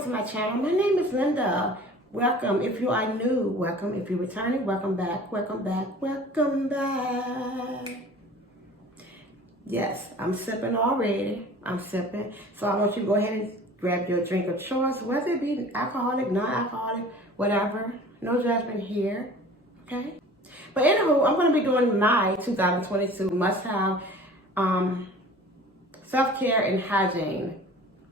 welcome to my channel. My name is Linda. Welcome. If you are new, welcome. If you're returning, welcome back, welcome back, welcome back. Yes, I'm sipping already. I'm sipping. So I want you to go ahead and grab your drink of choice, whether it be alcoholic, non-alcoholic, whatever. No judgment here, okay? But anywho, I'm going to be doing my 2022 must-have self-care and hygiene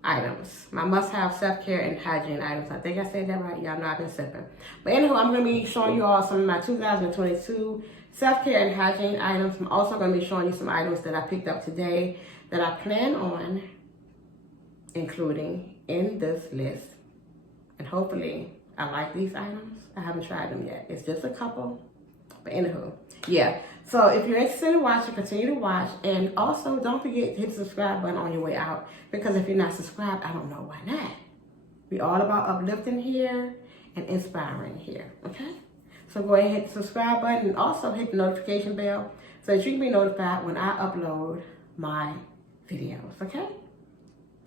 items. My must-have self-care and hygiene items. I think I said that right. Y'all know I've been sipping. But anywho, I'm going to be showing you all some of my 2022 self-care and hygiene items. I'm also going to be showing you some items that I picked up today that I plan on including in this list. And hopefully I like these items. I haven't tried them yet. It's just a couple. But anywho, yeah. So if you're interested in watching, continue to watch. And also don't forget to hit the subscribe button on your way out. Because if you're not subscribed, I don't know why not. We're all about uplifting here and inspiring here. Okay? So go ahead and hit the subscribe button and also hit the notification bell so that you can be notified when I upload my videos. Okay?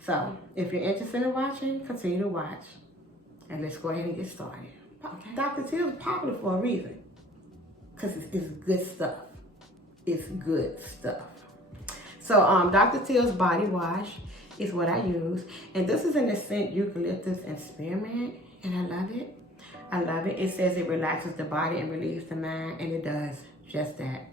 So if you're interested in watching, continue to watch. And let's go ahead and get started. Okay. Dr. Teal is popular for a reason. Because it's good stuff. It's good stuff. So Dr. Teal's body wash is what I use. And this is in the scent eucalyptus and spearmint. And I love it. I love it. It says it relaxes the body and relieves the mind. And it does just that.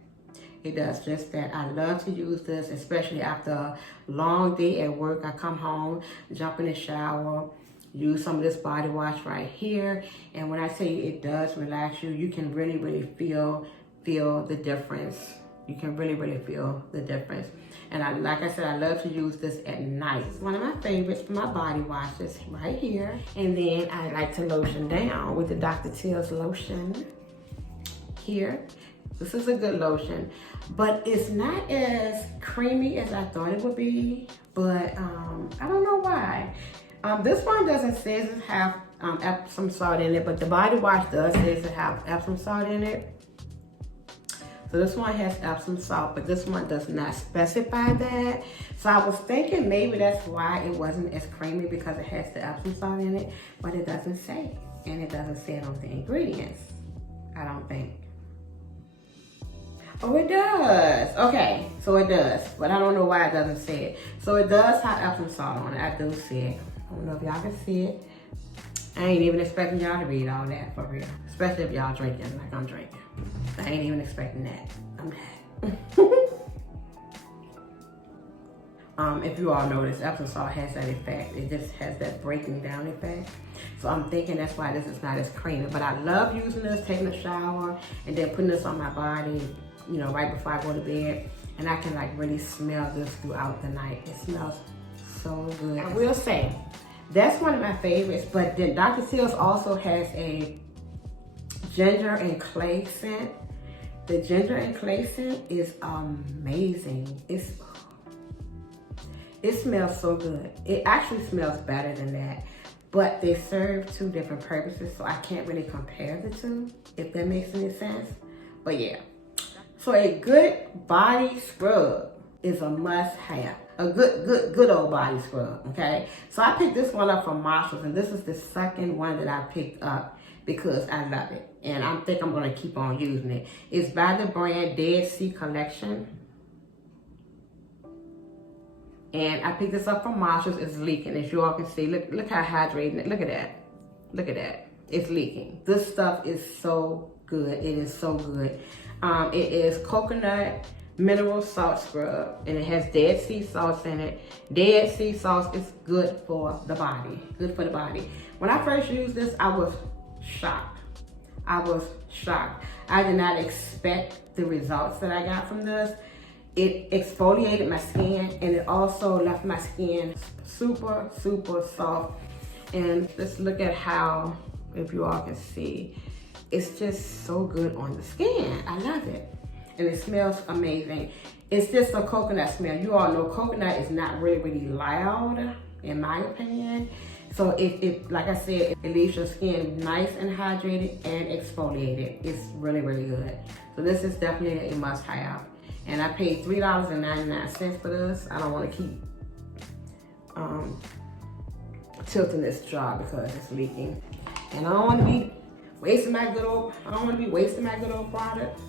It does just that. I love to use this, especially after a long day at work. I come home, jump in the shower, use some of this body wash right here. And when I say it does relax you, you can really feel the difference. You can really feel the difference. And like I said, I love to use this at night. It's one of my favorites for my body washes right here. And then I like to lotion down with the Dr. Teal's lotion here. This is a good lotion, but it's not as creamy as I thought it would be, but I don't know why. This one doesn't say it have Epsom salt in it, but the body wash does say it have Epsom salt in it. So this one has Epsom salt, but this one does not specify that. So I was thinking maybe that's why it wasn't as creamy, because it has the Epsom salt in it, but it doesn't say. And it doesn't say it on the ingredients, I don't think. Oh, it does. Okay, so it does, but I don't know why it doesn't say it. So it does have Epsom salt on it. I do see it. I don't know if y'all can see it. I ain't even expecting y'all to read all that for real. Especially if y'all drinking like I'm drinking. I ain't even expecting that. I'm not. If you all notice, Epsom salt has that effect. It just has that breaking down effect. So I'm thinking that's why this is not as creamy. But I love using this, taking a shower, and then putting this on my body, you know, right before I go to bed. And I can like really smell this throughout the night. It smells so good. I will say, that's one of my favorites, but then Dr. Teal's also has a ginger and clay scent. The ginger and clay scent is amazing. It smells so good. It actually smells better than that, but they serve two different purposes, so I can't really compare the two, if that makes any sense. But yeah. So a good body scrub is a must-have. A good old body scrub, okay? So I picked this one up from Marshall's, and this is the second one that I picked up because I love it. And I think I'm gonna keep on using it. It's by the brand Dead Sea Collection. And I picked this up from Marshall's. It's leaking, as you all can see. Look how hydrating it. Look at that. Look at that. It's leaking. This stuff is so good. It is so good. It is coconut mineral salt scrub, and it has Dead Sea salts in it. Dead Sea salts is good for the body. Good for the body. When I first used this, I was shocked. I was shocked. I did not expect the results that I got from this. It exfoliated my skin, and it also left my skin super soft. And just look at how, if you all can see, it's just so good on the skin. I love it. And it smells amazing. It's just a coconut smell. You all know coconut is not really loud, in my opinion. So it like I said, it leaves your skin nice and hydrated and exfoliated. It's really good. So this is definitely a must-have. And I paid $3.99 for this. I don't want to keep tilting this jar because it's leaking. And I don't want to be wasting my good old product.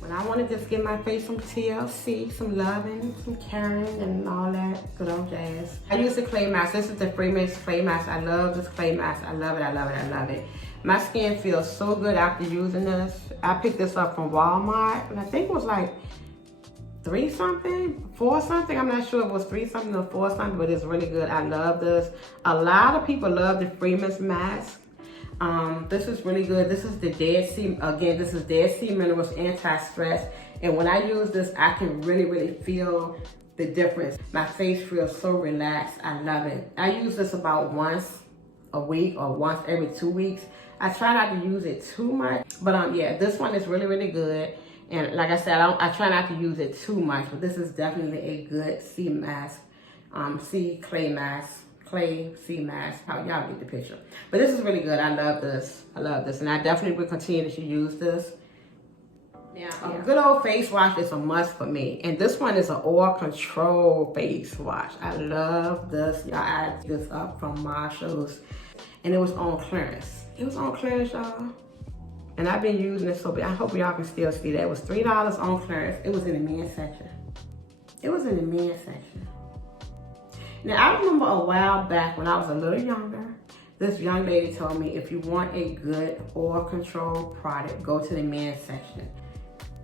When I want to just give my face some TLC, some loving, some caring, and all that good old jazz. I use the clay mask. This is the Freeman's clay mask. I love this clay mask. I love it, I love it, I love it. My skin feels so good after using this. I picked this up from Walmart, and I think it was like $3 something, $4 something. I'm not sure if it was $3 something or $4 something, but it's really good. I love this. A lot of people love the Freeman's mask. This is really good. This is the Dead Sea, again, this is Dead Sea Minerals Anti-Stress. And when I use this, I can really feel the difference. My face feels so relaxed. I love it. I use this about once a week or once every 2 weeks. I try not to use it too much, but yeah, this one is really good. And like I said, I try not to use it too much, but this is definitely a good sea mask, clay mask. Clay sea mask. How y'all get the picture? But this is really good. I love this. I love this, and I definitely will continue to use this. Now, a good old face wash is a must for me, and this one is an oil control face wash. I love this. Y'all, I picked this up from Marshall's, and it was on clearance. It was on clearance, y'all, and I've been using it so bad. I hope y'all can still see that. It was $3 on clearance. It was in the men's section. It was in the men's section. Now, I remember a while back when I was a little younger, this young lady told me, if you want a good oil control product, go to the men's section.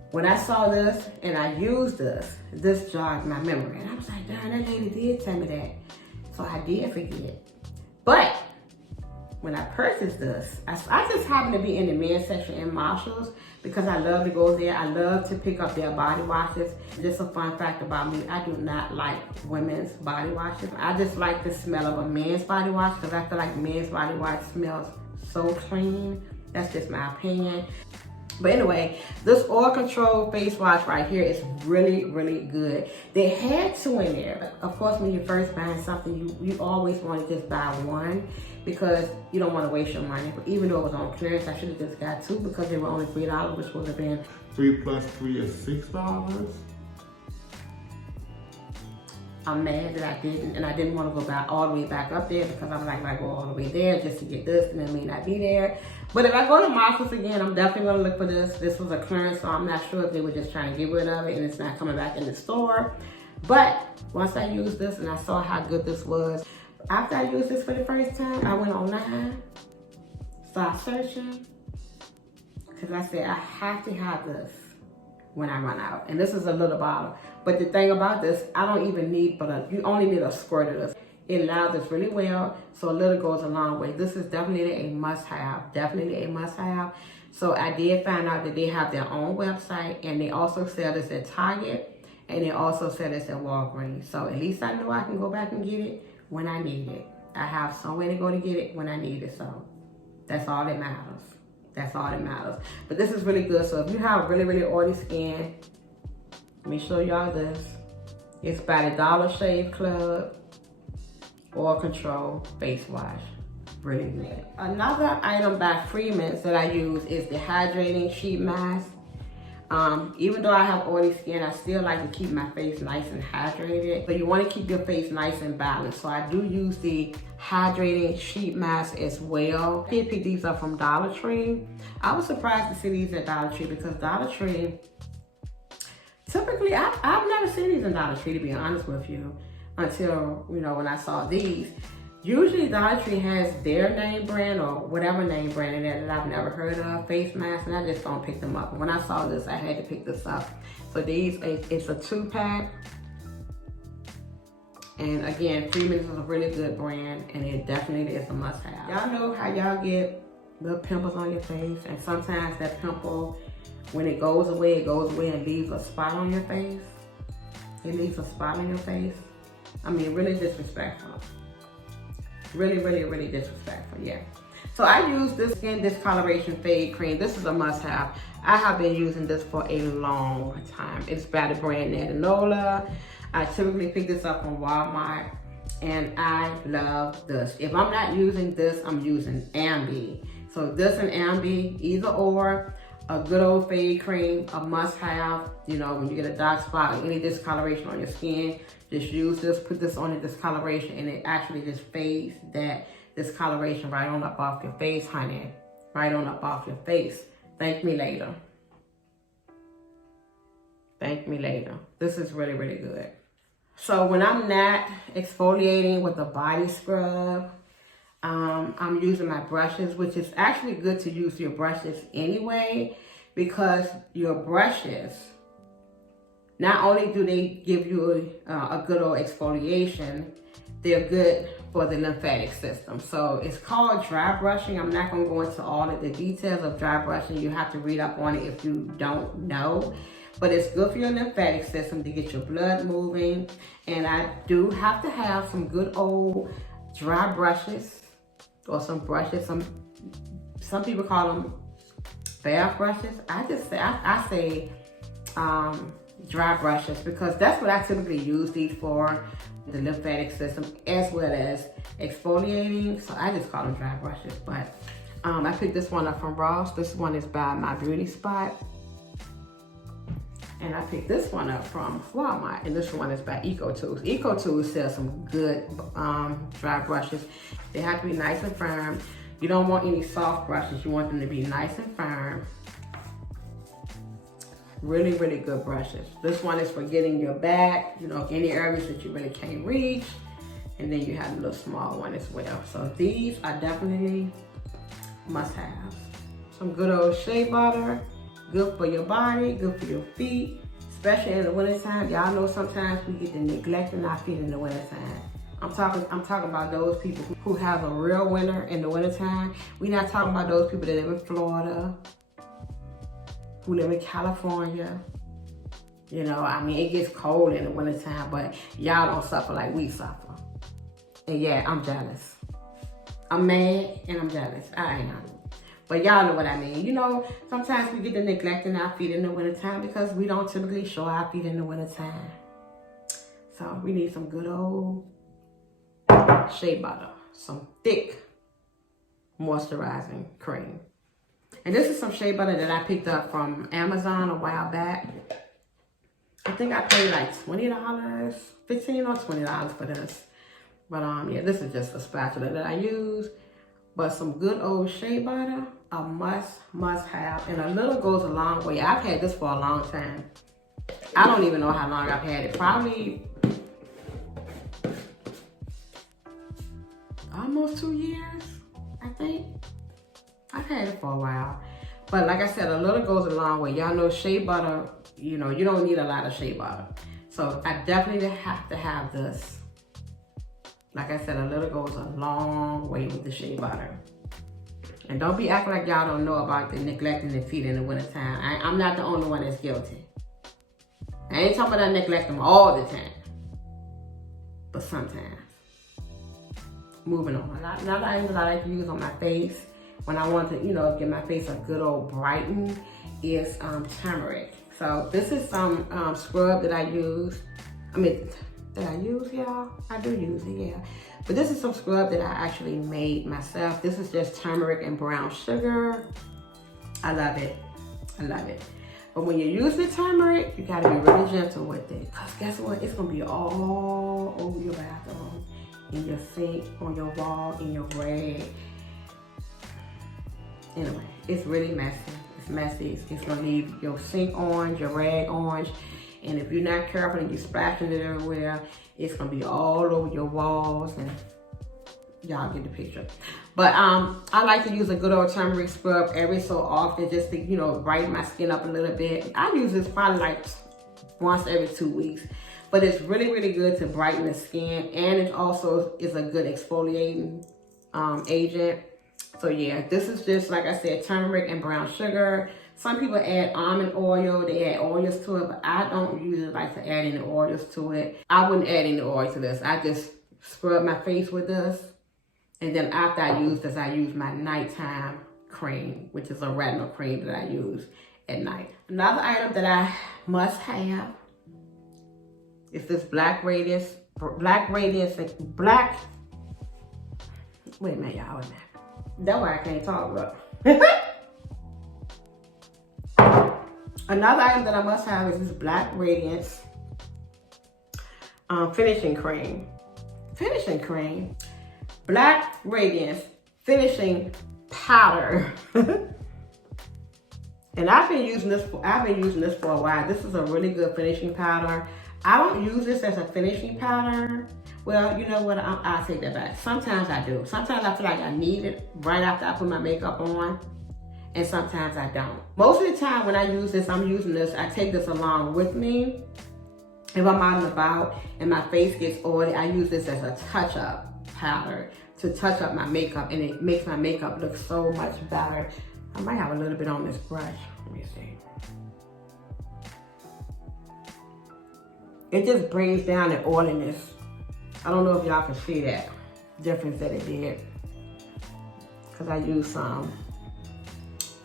When I saw this and I used this jogged my memory. And I was like, darn, that lady did tell me that. So I did forget. But when I purchased this, I just happened to be in the men's section in Marshall's because I love to go there. I love to pick up their body washes. Just a fun fact about me, I do not like women's body washes. I just like the smell of a man's body wash because I feel like men's body wash smells so clean. That's just my opinion. But anyway, this oil control face wash right here is really good. They had 2 in there. Of course, when you're first buying something, you always want to just buy one because you don't want to waste your money. But even though it was on clearance, I should have just got 2 because they were only $3, which would have been 3 plus 3 is $6. I'm mad that I didn't, and I didn't want to go back all the way back up there because I'm like, if I go all the way there just to get this, and it may not be there. But if I go to Marshall's again, I'm definitely going to look for this. This was a clearance, so I'm not sure if they were just trying to get rid of it and it's not coming back in the store. But once I used this and I saw how good this was, after I used this for the first time, I went online, started searching, because I said, I have to have this when I run out. And this is a little bottle. But the thing about this, I don't even need, you only need a squirt of this. It lathers really well, so a little goes a long way. This is definitely a must-have, definitely a must-have. So I did find out that they have their own website, and they also sell this at Target, and they also sell this at Walgreens. So at least I know I can go back and get it when I need it. I have somewhere to go to get it when I need it, so that's all that matters. That's all that matters. But this is really good. So if you have really oily skin, let me show y'all this. It's by the Dollar Shave Club Oil Control Face Wash. Really good. Another item by Freeman's that I use is the Hydrating Sheet Mask. Even though I have oily skin, I still like to keep my face nice and hydrated. But you want to keep your face nice and balanced. So I do use the Hydrating Sheet Mask as well. I did pick these up from Dollar Tree. I was surprised to see these at Dollar Tree because Dollar Tree, typically, I've never seen these in Dollar Tree, to be honest with you, until, you know, when I saw these. Usually Dollar Tree has their name brand or whatever name brand in there that I've never heard of, face masks, and I just don't pick them up. But when I saw this, I had to pick this up. So these, it's a 2-pack. And again, Freeman's is a really good brand, and it definitely is a must-have. Y'all know how y'all get little pimples on your face, and sometimes that pimple, when it goes away and leaves a spot on your face. It leaves a spot on your face. I mean, really disrespectful. Really disrespectful, yeah. So I use this Skin Discoloration Fade Cream. This is a must-have. I have been using this for a long time. It's by the brand Natanola. I typically pick this up from Walmart, and I love this. If I'm not using this, I'm using Ambi. So this and Ambi, either or. A good old fade cream, a must have. You know, when you get a dark spot or any discoloration on your skin, just use this, put this on the discoloration, and it actually just fades that discoloration right on up off your face, honey. Right on up off your face. Thank me later. Thank me later. This is really, really good. So when I'm not exfoliating with a body scrub, I'm using my brushes, which is actually good to use your brushes anyway, because your brushes, not only do they give you a good old exfoliation, they're good for the lymphatic system. So it's called dry brushing. I'm not going to go into all of the details of dry brushing. You have to read up on it if you don't know. But it's good for your lymphatic system to get your blood moving. And I do have to have some good old dry brushes, or some brushes. Some people call them bath brushes. I say dry brushes, because that's what I typically use these for, the lymphatic system as well as exfoliating. So I just call them dry brushes. But I picked this one up from Ross. This one is by My Beauty Spot. And I picked this one up from Walmart, and this one is by EcoTools. EcoTools sells some good dry brushes. They have to be nice and firm. You don't want any soft brushes. You want them to be nice and firm. Really, really good brushes. This one is for getting your back, you know, any areas that you really can't reach. And then you have a little small one as well. So these are definitely must-haves. Some good old shea butter. Good for your body, good for your feet, especially in the wintertime. Y'all know sometimes we get to neglecting our feet in the wintertime. I'm talking about those people who have a real winter in the wintertime. We're not talking about those people that live in Florida, who live in California. You know, I mean, it gets cold in the wintertime, but y'all don't suffer like we suffer. And yeah, I'm jealous. I'm mad and I'm jealous. I am. But y'all know what I mean. You know, sometimes we get to neglecting our feet in the wintertime because we don't typically show our feet in the wintertime. So we need some good old shea butter. Some thick moisturizing cream. And this is some shea butter that I picked up from Amazon a while back. I think I paid like $20, $15 or $20 for this. But yeah, this is just a spatula that I use. But some good old shea butter, a must have. And a little goes a long way. I've had this for a long time. I don't even know how long I've had it. Probably almost 2 years, I think. I've had it for a while. But like I said, a little goes a long way. Y'all know shea butter, you know, you don't need a lot of shea butter. So I definitely have to have this. Like I said, a little goes a long way with the shea butter. And don't be acting like y'all don't know about the neglecting the feet in the wintertime. I'm not the only one that's guilty. I ain't talking about I neglect them all the time. But sometimes. Moving on. Another item that I like to use on my face when I want to, you know, give my face a good old brighten is turmeric. So this is some scrub that I use. That I use, y'all? I do use it, yeah. But this is some scrub that I actually made myself. This is just turmeric and brown sugar. I love it. I love it. But when you use the turmeric, you gotta be really gentle with it. Cause guess what? It's gonna be all over your bathroom, in your sink, on your wall, in your rag. Anyway, it's really messy. It's messy. It's gonna leave your sink orange, your rag orange. And if you're not careful and you're splashing it everywhere, it's gonna be all over your walls, and y'all get the picture. But I like to use a good old turmeric scrub every so often just to, you know, brighten my skin up a little bit. I use this probably like once every 2 weeks. But it's really, really good to brighten the skin, and it also is a good exfoliating agent. So yeah, this is just, like I said, turmeric and brown sugar. Some people add almond oil, they add oils to it, but I don't usually like to add any oils to it. I wouldn't add any oil to this. I just scrub my face with this. And then after I use this, I use my nighttime cream, which is a retinol cream that I use at night. Another item that I must have is this Black Radiance, wait a minute, y'all, wait a minute. That's why I can't talk, bro. Another item that I must have is this Black Radiance finishing cream. Finishing cream. Black Radiance finishing powder. And I've been using this for a while. This is a really good finishing powder. I don't use this as a finishing powder. Well, you know what? I'll take that back. Sometimes I do. Sometimes I feel like I need it right after I put my makeup on. And sometimes I don't. Most of the time when I use this, I take this along with me. If I'm out and about and my face gets oily, I use this as a touch-up powder to touch up my makeup, and it makes my makeup look so much better. I might have a little bit on this brush. Let me see. It just brings down the oiliness. I don't know if y'all can see that difference that it did, because I used some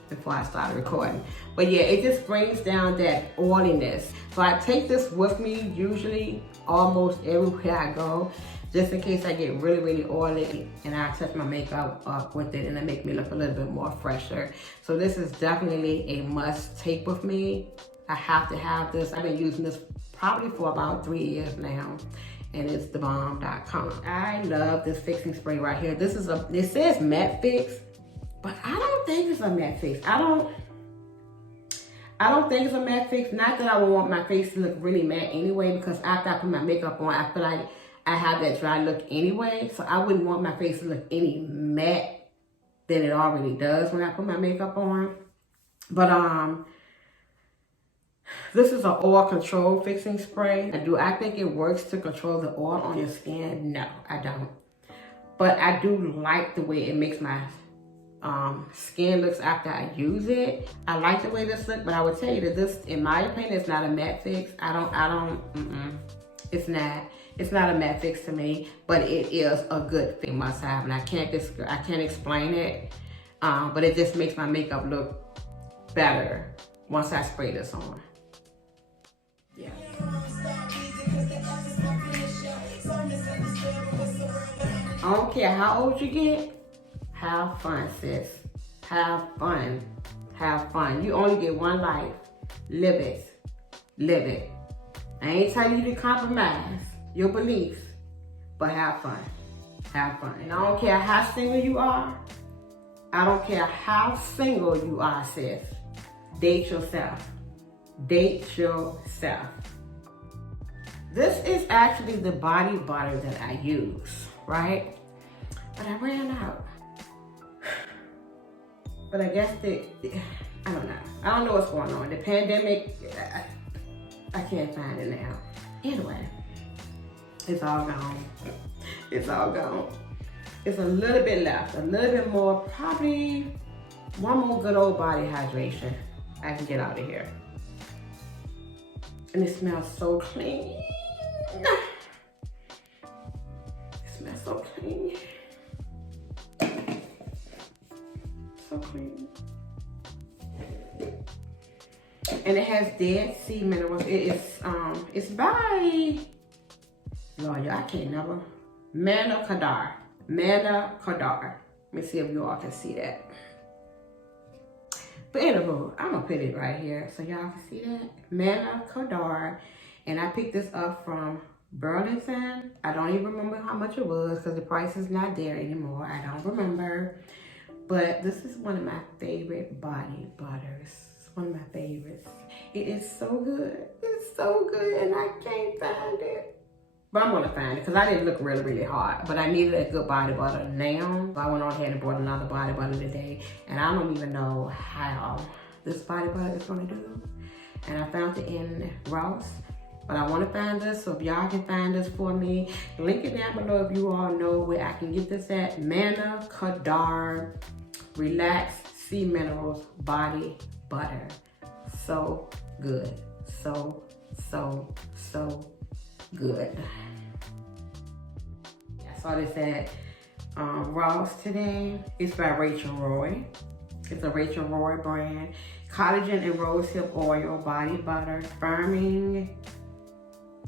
before I started recording. But yeah, it just brings down that oiliness. So I take this with me usually almost everywhere I go, just in case I get really, really oily, and I touch my makeup up with it, and it make me look a little bit more fresher. So this is definitely a must take with me. I have to have this. I've been using this probably for about 3 years now, and it's thebomb.com. I love this fixing spray right here. It says matte fix, but I don't think it's a matte fix. I don't think it's a matte fix. Not that I would want my face to look really matte anyway, because after I put my makeup on, I feel like I have that dry look anyway. So I wouldn't want my face to look any matte than it already does when I put my makeup on. But this is an oil control fixing spray. Do I think it works to control the oil on your skin? No, I don't. But I do like the way it makes my skin looks after I use it. I like the way this looks, but I would tell you that this, in my opinion, it's not a matte fix. It's not a matte fix to me, but it is a good thing must have, and I can't explain it. But it just makes my makeup look better once I spray this on. Yeah. I don't care how old you get. Have fun, sis. Have fun. Have fun. You only get one life. Live it. Live it. I ain't telling you to compromise your beliefs, but have fun. Have fun. And I don't care how single you are. I don't care how single you are, sis. Date yourself. Date yourself. This is actually the body butter that I use, right? But I ran out. But I guess I don't know. I don't know what's going on. The pandemic, I can't find it now. Anyway, it's all gone. It's all gone. It's a little bit left, a little bit more, probably one more good old body hydration. I can get out of here. And it smells so clean. It smells so clean. So clean. And it has dead sea minerals. It's by, Lord, y'all, I can't never. Manna Kadar. Manna Kadar. Let me see if you all can see that. But anyway, I'm gonna put it right here so y'all can see that. Manna Kadar. And I picked this up from Burlington. I don't even remember how much it was because the price is not there anymore. I don't remember. But this is one of my favorite body butters. It's one of my favorites. It is so good. It's so good, and I can't find it. But I'm gonna find it because I didn't look really, really hard. But I needed a good body butter now. So I went on ahead and bought another body butter today. And I don't even know how this body butter is gonna do. And I found it in Ross. But I want to find this, so if y'all can find this for me, link it down below if you all know where I can get this at. Manna Kadar Relax Sea Minerals Body Butter. So good. So good. I saw this at Ross today. It's by Rachel Roy. It's a Rachel Roy brand. Collagen and rosehip oil body butter. Firming,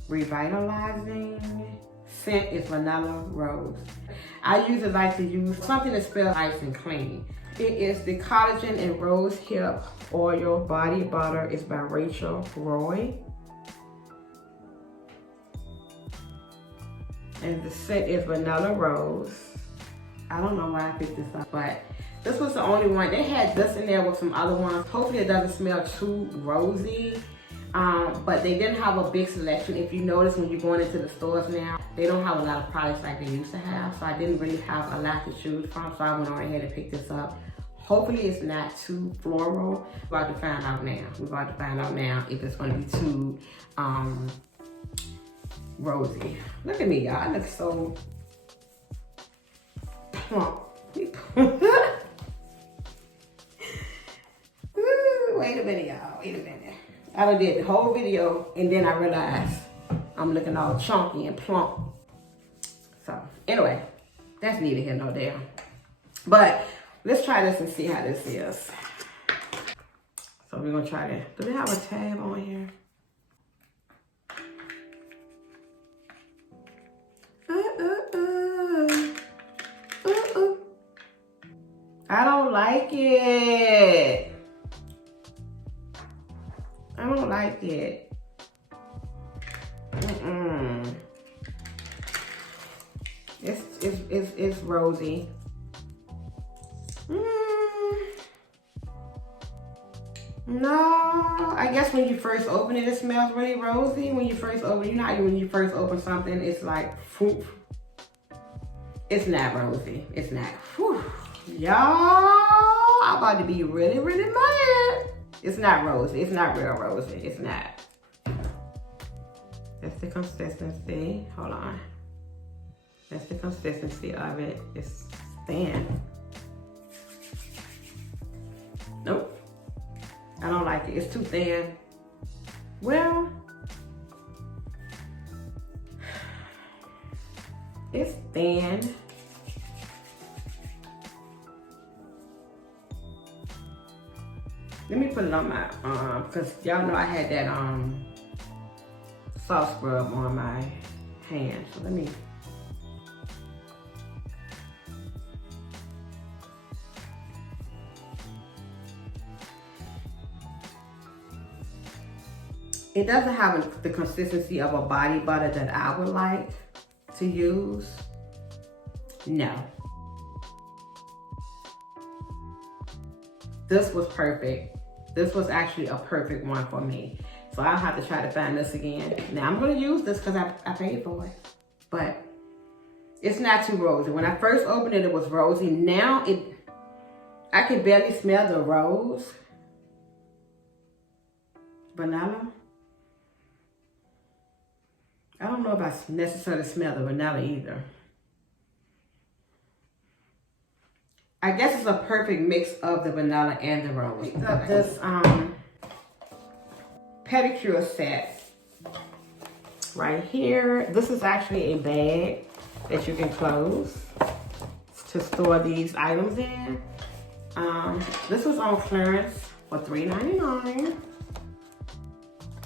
revitalizing, Scent is vanilla rose. I usually like to use something that smells nice and clean. It is the collagen and rose hip oil body butter. It's by Rachel Roy. And the scent is vanilla rose. I don't know why I picked this up, but this was the only one. They had this in there with some other ones. Hopefully it doesn't smell too rosy. But they didn't have a big selection. If you notice when you're going into the stores now, they don't have a lot of products like they used to have. So I didn't really have a lot to choose from. So I went on ahead and picked this up. Hopefully it's not too floral. We're about to find out now. We're about to find out now if it's going to be too rosy. Look at me, y'all. I look so plump. Wait a minute, y'all. Wait a minute. I done did the whole video and then I realized I'm looking all chunky and plump. So anyway, that's neither here nor there. But let's try this and see how this is. So we're gonna try this. Do they have a tab on here? I don't like it. I don't like it. It's rosy. No, I guess when you first open it, it smells really rosy. When you first open, you know how when you first open something, it's like, whew. It's not rosy. It's not. Y'all, I'm about to be really, really mad. It's not rosy. It's not real rosy. It's not. That's the consistency. Hold on. That's the consistency of it. It's thin. Nope. I don't like it. It's too thin. Well, it's thin. Let me put it on my because y'all know I had that soft scrub on my hand. So let me. It doesn't have the consistency of a body butter that I would like to use. No. This was perfect. This was actually a perfect one for me. So I'll have to try to find this again. Now I'm gonna use this because I paid for it. But it's not too rosy. When I first opened it, it was rosy. Now I can barely smell the rose. Vanilla. I don't know if I necessarily smell the vanilla either. I guess it's a perfect mix of the vanilla and the rose. I picked up this pedicure set right here. This is actually a bag that you can close to store these items in. This was on clearance for $3.99.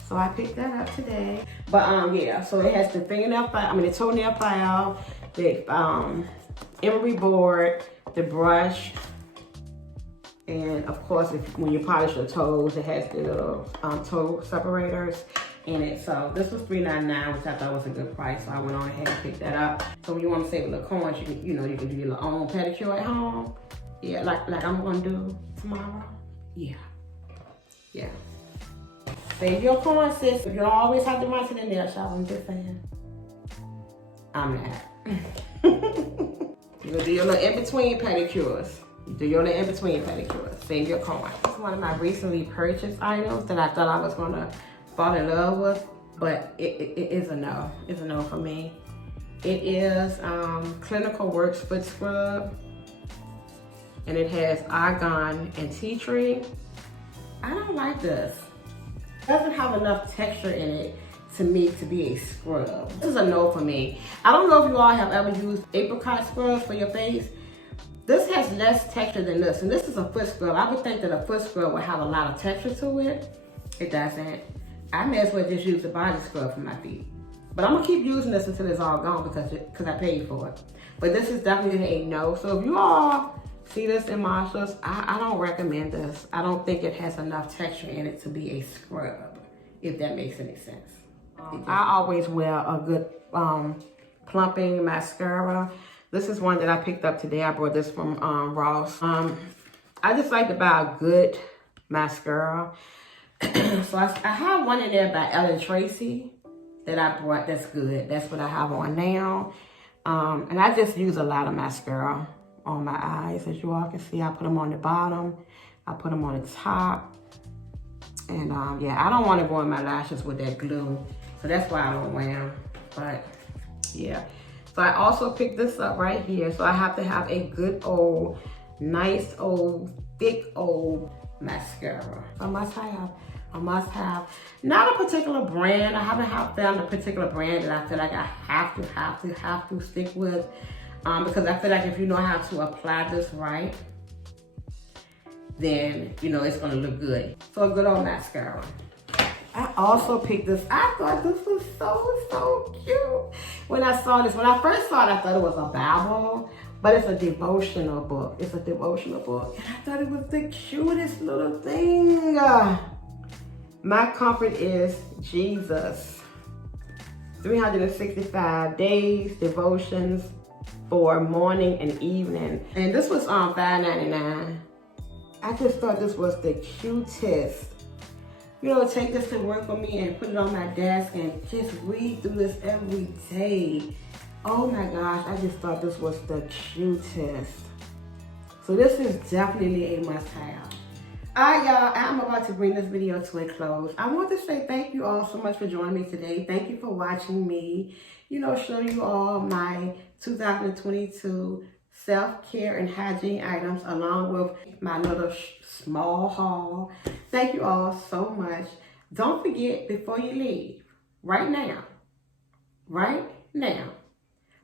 So I picked that up today. But yeah, so it has the fingernail file, the toenail file, the emery board, the brush, and of course, when you polish your toes, it has the little toe separators in it. So this was $3.99, which I thought was a good price. So I went on ahead and picked that up. So when you want to save a little coins, you can, you can do your own pedicure at home. Yeah, like I'm gonna do tomorrow. Yeah. Save your coins, sis. You don't always have to run to the nail shop. I'm just saying. I'm not. You're gonna do your little in-between pedicures. Save your coins. It's one of my recently purchased items that I thought I was gonna fall in love with, but it is a no. It's a no for me. It is Clinical Works Foot Scrub, and it has argan and tea tree. I don't like this. It doesn't have enough texture in it to me to be a scrub. This is a no for me. I don't know if you all have ever used apricot scrubs for your face. This has less texture than this, and this is a foot scrub. I would think that a foot scrub would have a lot of texture to it. It doesn't. I may as well just use the body scrub for my feet. But I'm gonna keep using this until it's all gone because I paid for it. But this is definitely a no. So if you all see this in Marshalls, I don't recommend this. I don't think it has enough texture in it to be a scrub, if that makes any sense. I always wear a good plumping mascara. This is one that I picked up today. I brought this from Ross. I just like to buy a good mascara. So I have one in there by Ellen Tracy that I bought that's good. That's what I have on now. And I just use a lot of mascara on my eyes. As you all can see, I put them on the bottom. I put them on the top. And yeah, I don't want to go in my lashes with that glue. So that's why I don't wear them. But yeah. So I also picked this up right here. So I have to have a good old, nice old, thick old mascara. I must have. Not a particular brand. I haven't found a particular brand that I feel like I have to stick with. Because I feel like if you know how to apply this right, then, you know, it's gonna look good. So a good old mascara. I also picked this. I thought this was so cute. When I saw this, when I first saw it, I thought it was a Bible, but it's a devotional book. It's a devotional book. And I thought it was the cutest little thing. My comfort is Jesus. 365 days, devotions for morning and evening. And this was on $5.99. I just thought this was the cutest. You know, take this to work for me and put it on my desk and just read through this every day. Oh my gosh, I just thought this was the cutest. So this is definitely a must-have. All right, y'all, I'm about to bring this video to a close. I want to say thank you all so much for joining me today. Thank you for watching me, you know, show you all my 2022 self-care and hygiene items along with my little small haul. Thank you all so much. Don't forget, before you leave, right now,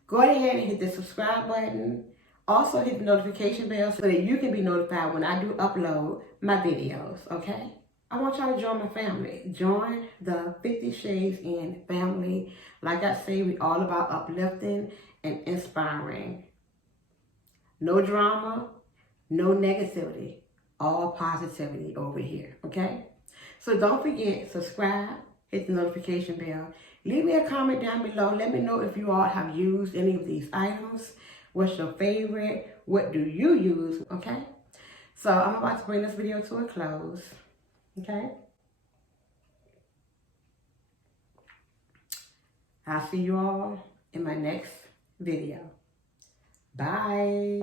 go ahead and hit the subscribe button. Also hit the notification bell so that you can be notified when I do upload my videos, okay? I want y'all to join my family. Join the 50 Shades In family. Like I say, we all about uplifting and inspiring. No drama, no negativity, all positivity over here, okay? So don't forget, subscribe, hit the notification bell. Leave me a comment down below. Let me know if you all have used any of these items. What's your favorite? What do you use, okay? So I'm about to bring this video to a close, okay? I'll see you all in my next video. Bye.